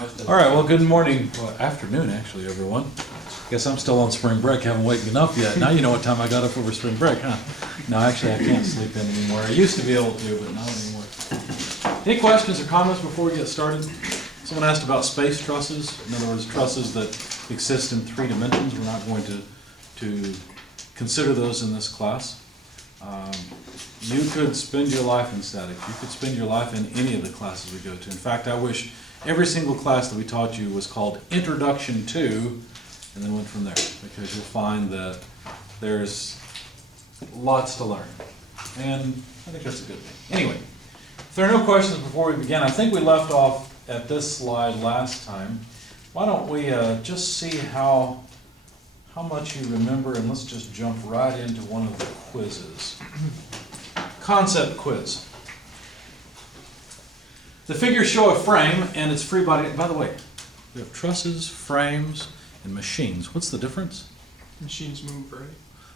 All right, well, good morning, well, afternoon, actually, everyone. Guess I'm still on spring break, haven't waken up yet. Now you know what time I got up over spring break, huh? No, actually, I can't sleep in anymore. I used to be able to, but not anymore. Any questions or comments before we get started? Someone asked about space trusses. In other words, trusses that exist in 3 dimensions. We're not going to consider those in this class. You could spend your life in statics. You could spend your life in any of the classes we go to. In fact, I wish every single class that we taught you was called Introduction to, and then went from there, because you'll find that there's lots to learn. And I think that's a good thing. Anyway, if there are no questions before we begin, I think we left off at this slide last time. Why don't we just see how much you remember, and let's just jump right into one of the quizzes. Concept quiz. The figures show a frame and its free body. By the way, we have trusses, frames, and machines. What's the difference? Machines move, right?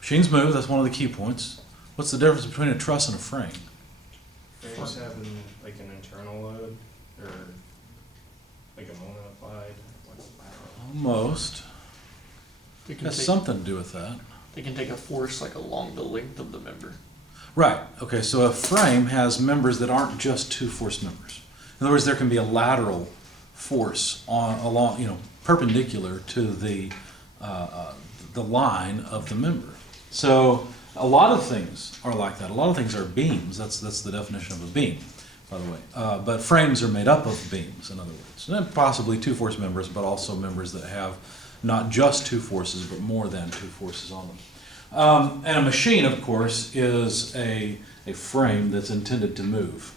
Machines move, that's one of the key points. What's the difference between a truss and a frame? Frames having like an internal load or like a moment applied. Almost. They can Has take, something to do with that. they can take a force like along the length of the member. Right. Okay, so a frame has members that aren't just 2 force members. In other words, there can be a lateral force along, perpendicular to the line of the member. So a lot of things are like that. A lot of things are beams. That's the definition of a beam, by the way. But frames are made up of beams, in other words. And then possibly 2 force members, but also members that have not just 2 forces, but more than 2 forces on them. And a machine, of course, is a frame that's intended to move.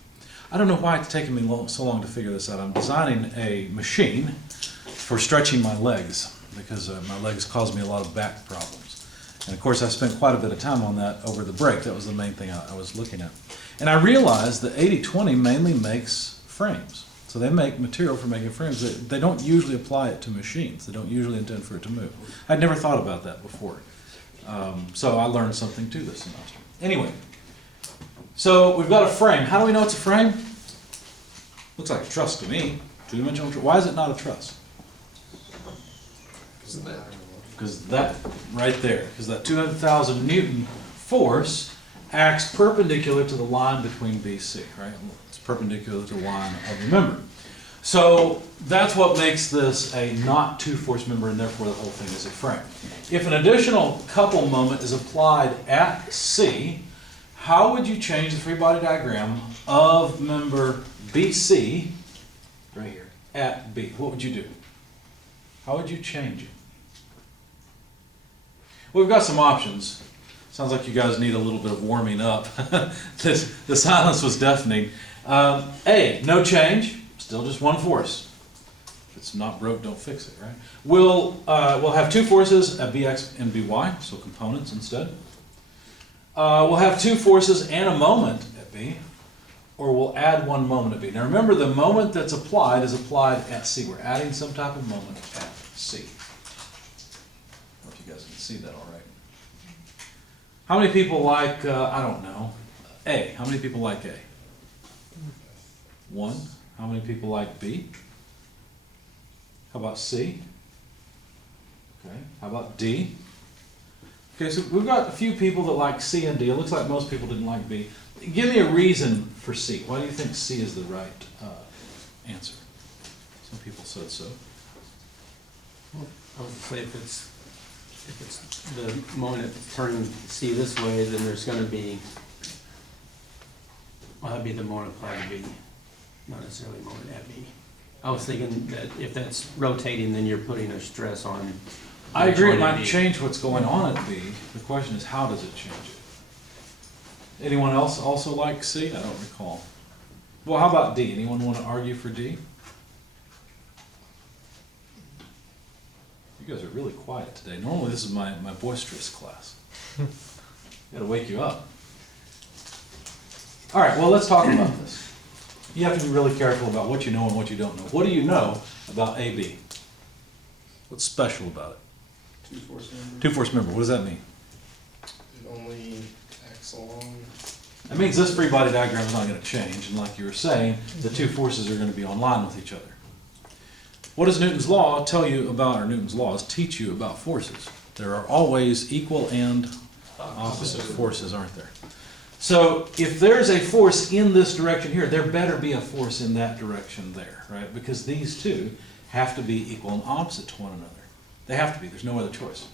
I don't know why it's taken me so long to figure this out. I'm designing a machine for stretching my legs, because my legs cause me a lot of back problems. And of course, I spent quite a bit of time on that over the break. That was the main thing I was looking at. And I realized that 80/20 mainly makes frames. So they make material for making frames. They don't usually apply it to machines. They don't usually intend for it to move. I'd never thought about that before. So I learned something too this semester. Anyway, so we've got a frame. How do we know it's a frame? Looks like a truss to me. 2-dimensional truss. Why is it not a truss? Because that right there, because that 200,000 Newton force acts perpendicular to the line between BC, right? It's perpendicular to the line of the member. So that's what makes this a not 2 force member, and therefore the whole thing is a frame. If an additional couple moment is applied at C, how would you change the free body diagram of member BC, right here, at B? What would you do? How would you change it? Well, we've got some options. Sounds like you guys need a little bit of warming up. The silence was deafening. A, no change. Still just 1 force. If it's not broke, don't fix it, right? We'll have 2 forces at Bx and By, so components instead. We'll have 2 forces and a moment at B, or we'll add 1 moment at B. Now remember, the moment that's applied is applied at C. We're adding some type of moment at C. I don't know if you guys can see that all right. How many people like, I don't know, A? How many people like A? 1. How many people like B? How about C? Okay. How about D? Okay, so we've got a few people that like C and D. It looks like most people didn't like B. Give me a reason for C. Why do you think C is the right answer? Some people said so. Well, I would say if it's the moment it's turning C this way, then there's going to be, well, that'd be the moment applied to B. Not necessarily moment at B. I was thinking that if that's rotating, then you're putting a stress on. I agree, it joint at might B. change what's going on at B. The question is, how does it change it? Anyone else also like C? I don't recall. Well, how about D? Anyone want to argue for D? You guys are really quiet today. Normally this is my boisterous class. Gotta wake you up. All right, well, let's talk about this. You have to be really careful about what you know and what you don't know. What do you know about AB? What's special about it? 2 force member. 2 force member, what does that mean? It only acts along. That means this free body diagram is not going to change, and like you were saying, the 2 forces are going to be on line with each other. What does Newton's law tell you about, or Newton's laws teach you about forces? There are always equal and opposite forces, aren't there? So if there's a force in this direction here, there better be a force in that direction there, right? Because these two have to be equal and opposite to one another. They have to be. There's no other choice.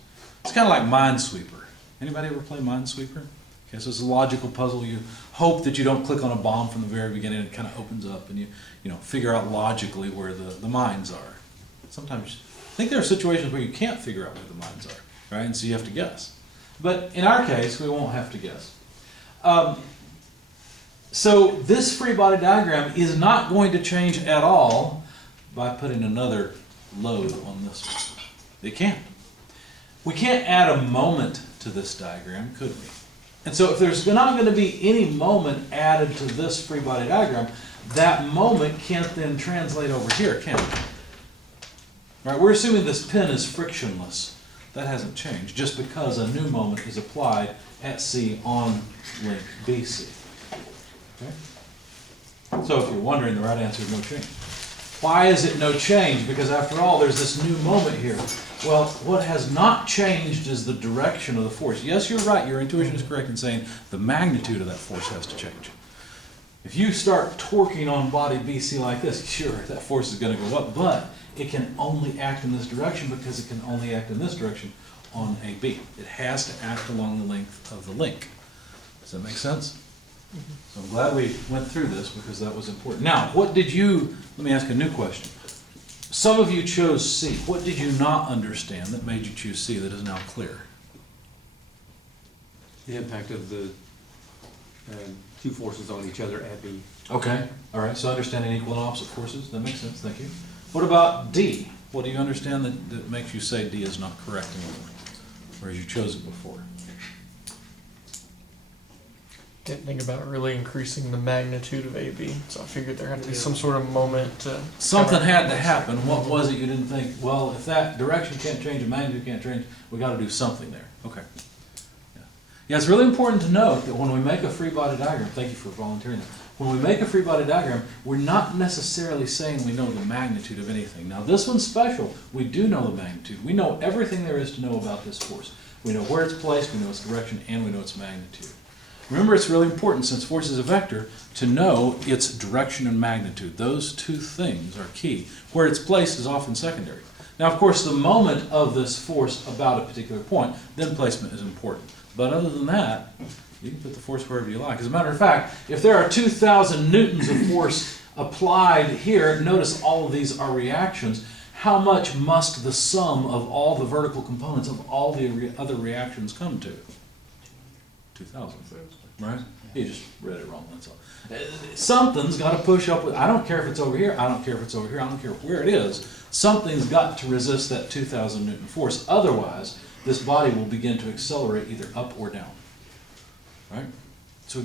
It's kind of like Minesweeper. Anybody ever play Minesweeper? Okay, so it's a logical puzzle. You hope that you don't click on a bomb from the very beginning. It kind of opens up, and you figure out logically where the mines are. Sometimes I think there are situations where you can't figure out where the mines are, right? And so you have to guess. But in our case, we won't have to guess. So this free body diagram is not going to change at all by putting another load on this one. It can't. We can't add a moment to this diagram, could we? And so if there's not going to be any moment added to this free body diagram, that moment can't then translate over here, can it? Right, we're assuming this pin is frictionless. That hasn't changed, just because a new moment is applied at C on link BC. Okay? So if you're wondering, the right answer is no change. Why is it no change? Because after all, there's this new moment here. Well, what has not changed is the direction of the force. Yes, you're right. Your intuition is correct in saying the magnitude of that force has to change. If you start torquing on body BC like this, sure, that force is going to go up, but it can only act in this direction because it can only act in this direction on a beam. It has to act along the length of the link. Does that make sense? So I'm glad we went through this because that was important. Now, what did you, let me ask a new question. Some of you chose C. What did you not understand that made you choose C that is now clear? The impact of the two forces on each other at B. Okay, all right, so understanding equal and opposite forces, that makes sense, thank you. What about D? What do you understand that makes you say D is not correct anymore, whereas you chose it before? Didn't think about really increasing the magnitude of AB, so I figured there had to be some sort of moment to... Something had to happen. What was it you didn't think, well, if that direction can't change, the magnitude can't change, we got to do something there. Okay. Yeah, it's really important to note that when we make a free body diagram, thank you for volunteering that. When we make a free body diagram, we're not necessarily saying we know the magnitude of anything. Now this one's special. We do know the magnitude. We know everything there is to know about this force. We know where it's placed, we know its direction, and we know its magnitude. Remember, it's really important, since force is a vector, to know its direction and magnitude. Those two things are key. Where it's placed is often secondary. Now, of course, the moment of this force about a particular point, then placement is important. But other than that, you can put the force wherever you like. As a matter of fact, if there are 2,000 newtons of force applied here, notice all of these are reactions. How much must the sum of all the vertical components of all the other reactions come to? 2,000, right? You just read it wrong, that's all. Something's got to push up with, I don't care if it's over here, I don't care if it's over here, I don't care where it is. Something's got to resist that 2,000 Newton force. Otherwise, this body will begin to accelerate either up or down. Right? So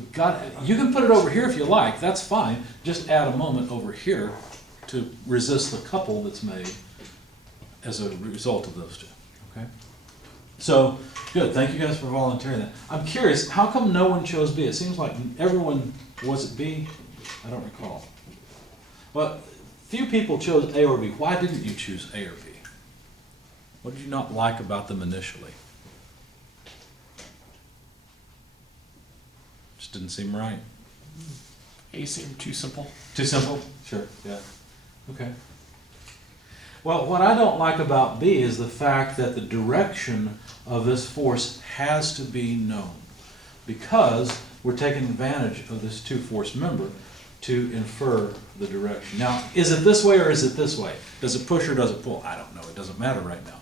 you can put it over here if you like, that's fine. Just add a moment over here to resist the couple that's made as a result of those two. Okay? So, good. Thank you guys for volunteering that. I'm curious, how come no one chose B? It seems like everyone, was it B? I don't recall. Well, few people chose A or B. Why didn't you choose A or B? What did you not like about them initially? Just didn't seem right. A seemed too simple. Too simple? Sure, yeah. Okay. Well, what I don't like about B is the fact that the direction of this force has to be known, because we're taking advantage of this two-force member to infer the direction. Now, is it this way or is it this way? Does it push or does it pull? I don't know. It doesn't matter right now.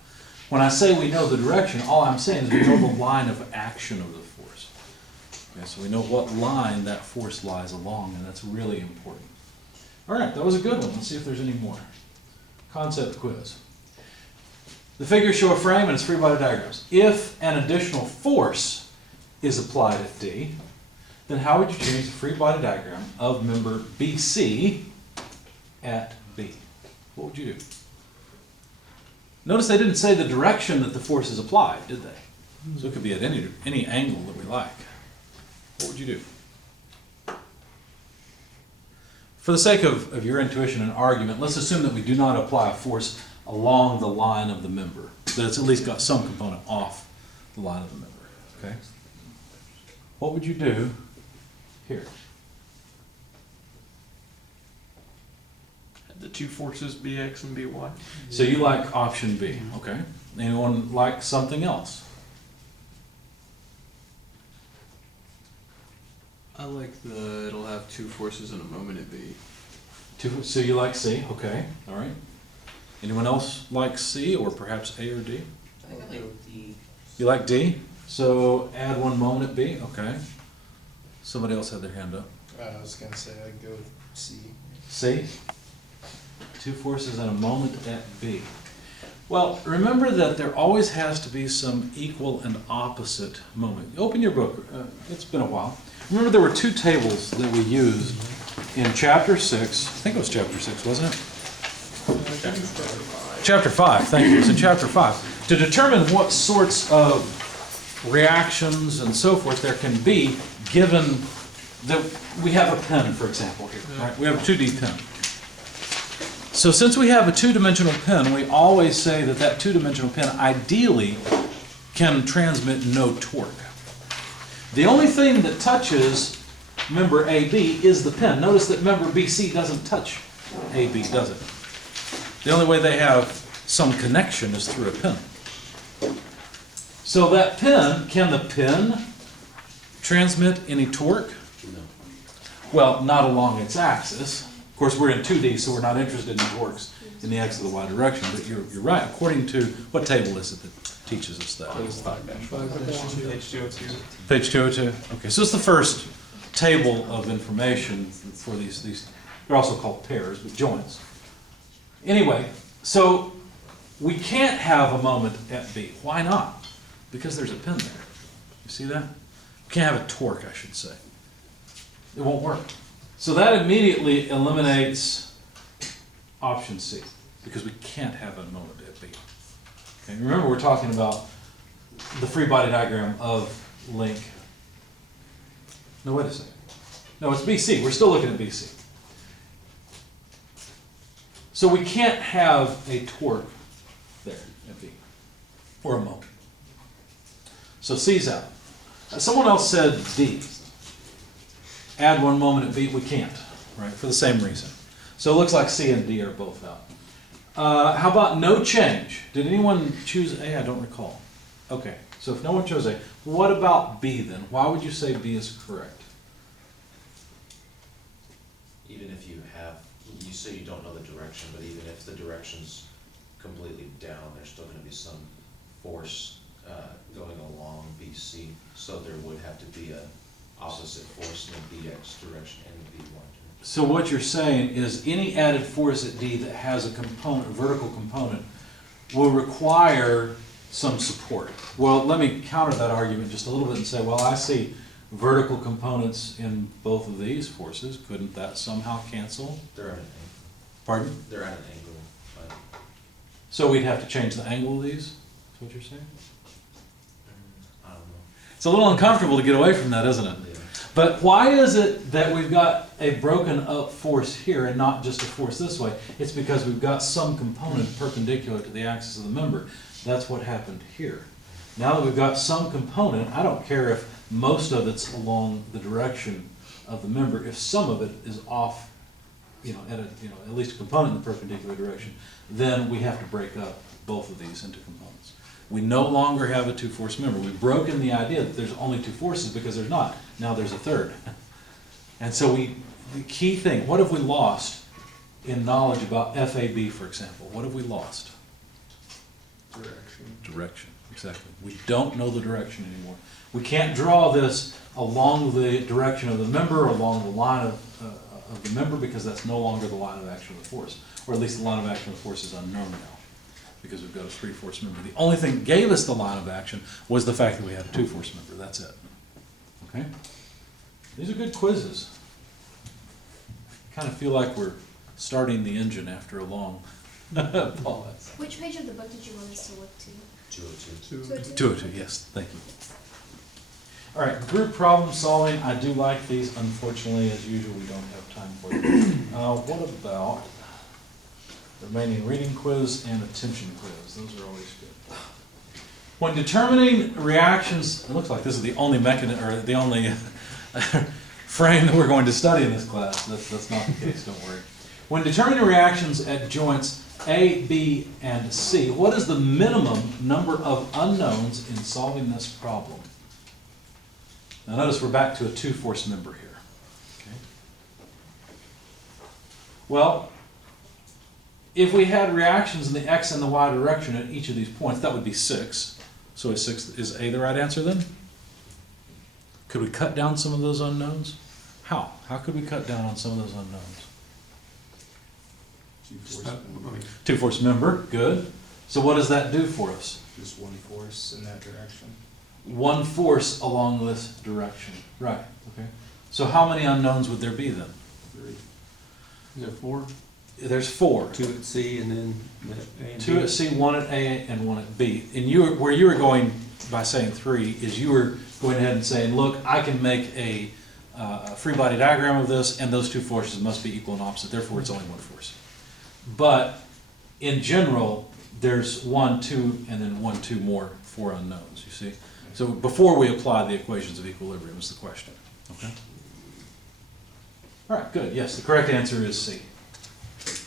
When I say we know the direction, all I'm saying is we know the line of action of the force. Okay, so we know what line that force lies along, and that's really important. All right, that was a good one. Let's see if there's any more. Concept quiz. The figures show a frame and its free body diagrams. If an additional force is applied at D, then how would you change the free body diagram of member BC at B? What would you do? Notice they didn't say the direction that the force is applied, did they? So it could be at any angle that we like. What would you do? For the sake of your intuition and argument, let's assume that we do not apply a force along the line of the member, that it's at least got some component off the line of the member, okay? What would you do here? The two forces BX and BY. So you like option B, okay? Anyone like something else? I like it'll have two forces and a moment at B. So you like C, okay, all right. Anyone else like C or perhaps A or D? I think I like D. You like D? So add one moment at B, okay. Somebody else had their hand up. I was gonna say I'd go with C. C? Two forces and a moment at B. Well, remember that there always has to be some equal and opposite moment. Open your book. It's been a while. Remember there were two tables that we used in chapter 6. I think it was chapter 6, wasn't it? Chapter 5, thank you. It's in chapter 5. To determine what sorts of reactions and so forth there can be given that we have a pen, for example, here, right? We have a 2D pen. So since we have a two-dimensional pen, we always say that that two-dimensional pen ideally can transmit no torque. The only thing that touches member AB is the pen. Notice that member BC doesn't touch AB, does it? The only way they have some connection is through a pen. So that pen, can the pen transmit any torque? No. Well, not along its axis. Of course, we're in 2D, so we're not interested in torques in the X or the Y direction, but you're right. According to, what table is it that teaches us that? Page 202. Page 202? Okay, so it's the first table of information for these, they're also called pairs, but joints. Anyway, so we can't have a moment at B. Why not? Because there's a pin there. You see that? We can't have a torque, I should say. It won't work. So that immediately eliminates option C, because we can't have a moment at B. Okay, remember we're talking about the free body diagram of link. No, wait a second. No, it's BC. We're still looking at BC. So we can't have a torque there at B, or a moment. So C's out. Someone else said D. Add one moment at B, we can't, right, for the same reason. So it looks like C and D are both out. How about no change? Did anyone choose A? I don't recall. Okay, so if no one chose A, what about B then? Why would you say B is correct? Even if you say you don't know the direction, but even if the direction's completely down, there's still gonna be some force going along BC, so there would have to be a opposite force in the BX direction and the BY direction. So what you're saying is any added force at D that has a component, a vertical component, will require some support. Well, let me counter that argument just a little bit and say, well, I see vertical components in both of these forces. Couldn't that somehow cancel? They're at an angle. Pardon? They're at an angle, but So we'd have to change the angle of these? Is what you're saying? I don't know. It's a little uncomfortable to get away from that, isn't it? Yeah. But why is it that we've got a broken up force here and not just a force this way? It's because we've got some component perpendicular to the axis of the member. That's what happened here. Now that we've got some component, I don't care if most of it's along the direction of the member, if some of it is off, at least a component in the perpendicular direction, then we have to break up both of these into components. We no longer have a two-force member. We've broken the idea that there's only two forces because there's not. Now there's a third. And so the key thing, what have we lost in knowledge about FAB, for example? What have we lost? Direction, exactly. We don't know the direction anymore. We can't draw this along the direction of the member, along the line of the member, because that's no longer the line of action of the force. Or at least the line of action of the force is unknown now, because we've got a three-force member. The only thing that gave us the line of action was the fact that we had a two-force member. That's it. Okay? These are good quizzes. Kind of feel like we're starting the engine after a long pause. Which page of the book did you want us to look to? 202. 202? 202, yes, thank you. All right, group problem solving, I do like these. Unfortunately, as usual, we don't have time for them. What about remaining reading quiz and attention quiz? Those are always good. When determining reactions, it looks like this is the only mechanism, or the only frame that we're going to study in this class. That's not the case, don't worry. When determining reactions at joints A, B, and C, what is the minimum number of unknowns in solving this problem? Now notice we're back to a two-force member here. Okay. Well, if we had reactions in the x and the y direction at each of these points, that would be 6. So is A the right answer then? Could we cut down some of those unknowns? How? How could we cut down on some of those unknowns? Two-force member, good. So what does that do for us? Just one force in that direction. One force along this direction. Right, okay. So how many unknowns would there be then? 3. Is there 4? There's 4. 2 at C and then A and 2 B. at C, 1 at A, and 1 at B. And where you were going by saying 3 is you were going ahead and saying, look, I can make a free body diagram of this, and those two forces must be equal and opposite. Therefore, it's only one force. But in general, there's 1, 2, and then 1, 2 more, 4 unknowns, you see? So before we apply the equations of equilibrium is the question, okay? All right, good. Yes, the correct answer is C.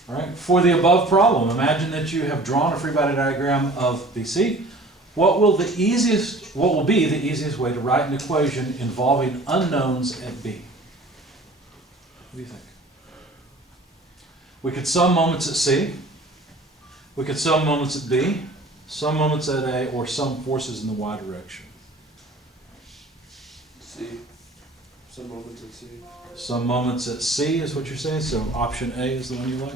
All right, for the above problem, imagine that you have drawn a free body diagram of BC. What will be the easiest way to write an equation involving unknowns at B? What do you think? We could sum moments at C. We could sum moments at B, some moments at A, or some forces in the y direction. C. Some moments at C. Some moments at C is what you're saying, so option A is the one you like?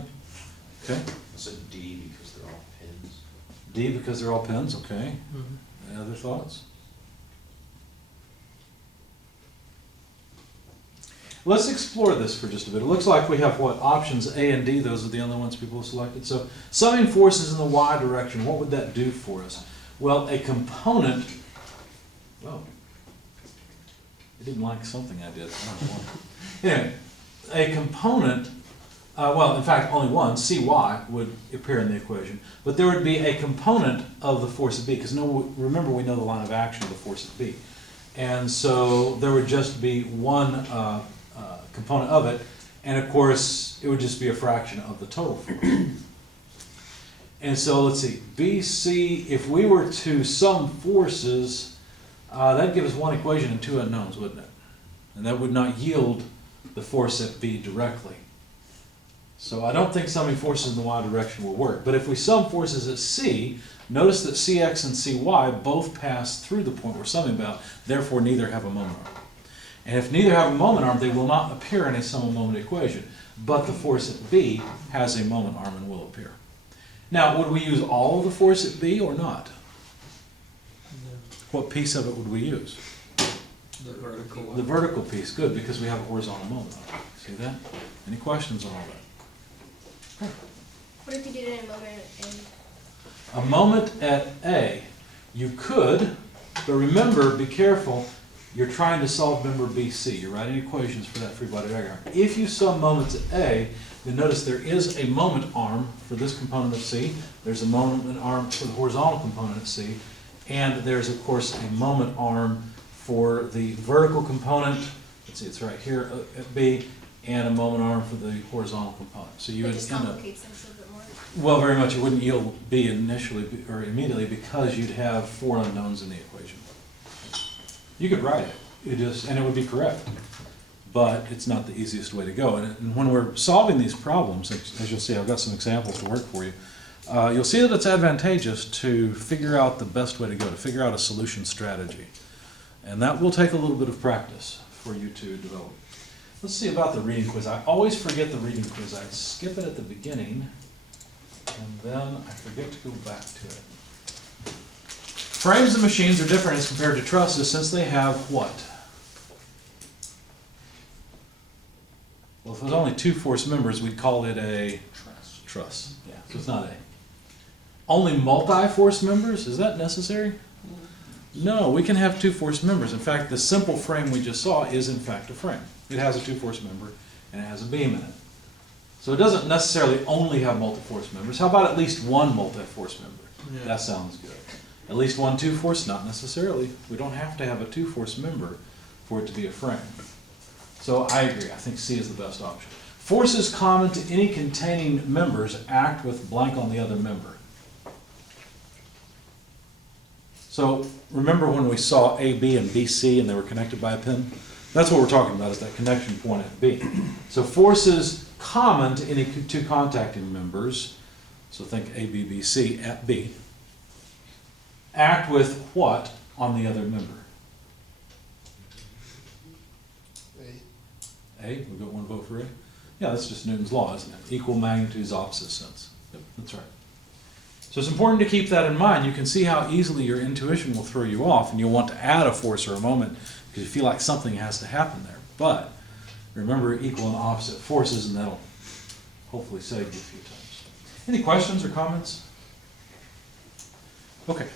Okay. I said D because they're all pins. D because they're all pins, okay. Any other thoughts? Let's explore this for just a bit. It looks like we have what? Options A and D, those are the only ones people have selected. So summing forces in the y direction, what would that do for us? Well, a component, well, I didn't like something I did. I don't know why. Anyway, a component, well, in fact, only one, Cy, would appear in the equation. But there would be a component of the force at B, because remember we know the line of action of the force at B. And so there would just be one component of it, and of course, it would just be a fraction of the total force. And so let's see, BC, if we were to sum forces, that'd give us one equation and 2 unknowns, wouldn't it? And that would not yield the force at B directly. So I don't think summing forces in the y direction will work. But if we sum forces at C, notice that Cx and Cy both pass through the point we're summing about, therefore neither have a moment arm. And if neither have a moment arm, they will not appear in a sum moment equation. But the force at B has a moment arm and will appear. Now, would we use all of the force at B or not? What piece of it would we use? The vertical The vertical piece, good, because we have a horizontal moment arm. See that? Any questions on all that? What if you did it in a moment and A moment at A, you could, but remember, be careful, you're trying to solve member BC. You're writing equations for that free body diagram. If you sum moments at A, you'll notice there is a moment arm for this component of C, there's a moment arm for the horizontal component of C, and there's, of course, a moment arm for the vertical component, let's see, it's right here at B, and a moment arm for the horizontal component. So you it would just end up, complicates things a little bit more? well, very much, it wouldn't yield B initially or immediately because you'd have 4 unknowns in the equation. You could write it, and it would be correct, but it's not the easiest way to go. And when we're solving these problems, as you'll see, I've got some examples to work for you. You'll see that it's advantageous to figure out the best way to go, to figure out a solution strategy. And that will take a little bit of practice for you to develop. Let's see about the reading quiz. I always forget the reading quiz. I skip it at the beginning, and then I forget to go back to it. Frames and machines are different as compared to trusses since they have what? Well, if it was only 2 force members, we'd call it a truss. Yeah, so it's not a. Only multi-force members? Is that necessary? No, we can have two force members. In fact, the simple frame we just saw is in fact a frame. It has a two force member and it has a beam in it. So it doesn't necessarily only have multi-force members. How about at least one multi-force member? That sounds good. At least one two-force, not necessarily. We don't have to have a two-force member for it to be a frame. So I agree, I think C is the best option. Forces common to any containing members act with blank on the other member. So remember when we saw AB and BC and they were connected by a pin? That's what we're talking about, is that connection point at B. So forces common to any two contacting members, so think AB, BC at B, act with what on the other member? A, we got one vote for A? Yeah, that's just Newton's law, isn't it? Equal magnitudes, opposite sense. Yep, that's right. So it's important to keep that in mind. You can see how easily your intuition will throw you off, and you'll want to add a force or a moment because you feel like something has to happen there. But remember equal and opposite forces, and that'll hopefully save you a few times. Any questions or comments? Okay.